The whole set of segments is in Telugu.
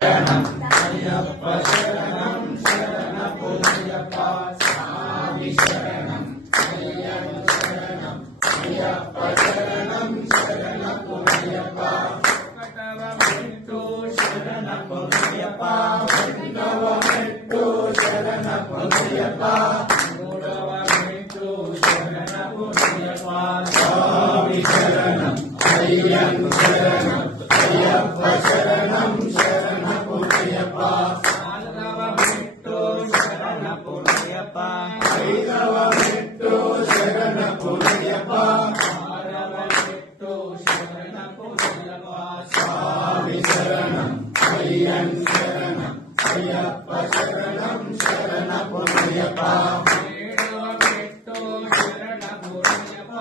అయ్యప్ప శరణం శరణమయ్యప్ప స్వామి శరణం అయ్యప్ప శరణం అయ్యప్ప శరణం శరణమయ్యప్ప ఒకటవ మెట్టు శరణమయ్యప్ప రెండవ మెట్టు శరణమయ్యప్ప మూడవ మెట్టు శరణమయ్యప్ప స్వామి శరణం అయ్యప్ప శరణం అయ్యప్ప శరణం నాలుగవ మెట్టు శరణమయ్యప్ప ఐదవ మెట్టు శరణమయ్యప్ప ఆరవ మెట్టు శరణమయ్యప్ప స్వామి శరణం అయ్యప్ప శరణం అయ్యప్ప శరణం శరణమయ్యప్ప ఏడవ మెట్టు శరణమయ్యప్ప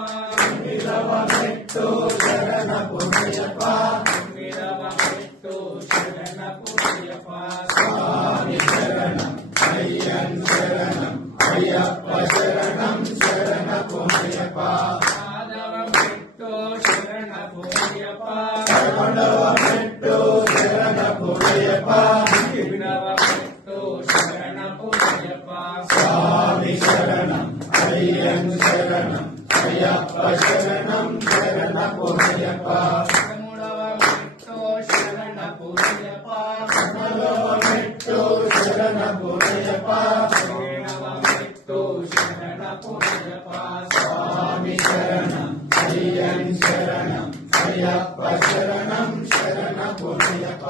ఎనిమిదవ మెట్టు శరణమయ్యప్ప తొమ్మిదవ మెట్టు శరణమయ్యప్ప స్వామి శరణం అయ్యప్ప శరణం అయ్యప్ప శరణం శరణమయ్యప్ప పదవ మెట్టు శరణమయ్యప్ప పదకొండవ మెట్టు శరణమయ్యప్ప పన్నెండవ మెట్టు శరణమయ్యప్ప స్వామి శరణం అయ్యప్ప శరణం అయ్యప్ప శరణం శరణమయ్యప్ప పదమూడవ మెట్టు శరణమయ్యప్ప పద్నాలుగవ మెట్టు శరణమయ్యప్ప పదిహేనవ మెట్టు శరణమయ్యప్ప స్వామి శరణం అయ్యప్ప శరణం అయ్యప్ప శరణం శరణమయ్యప్ప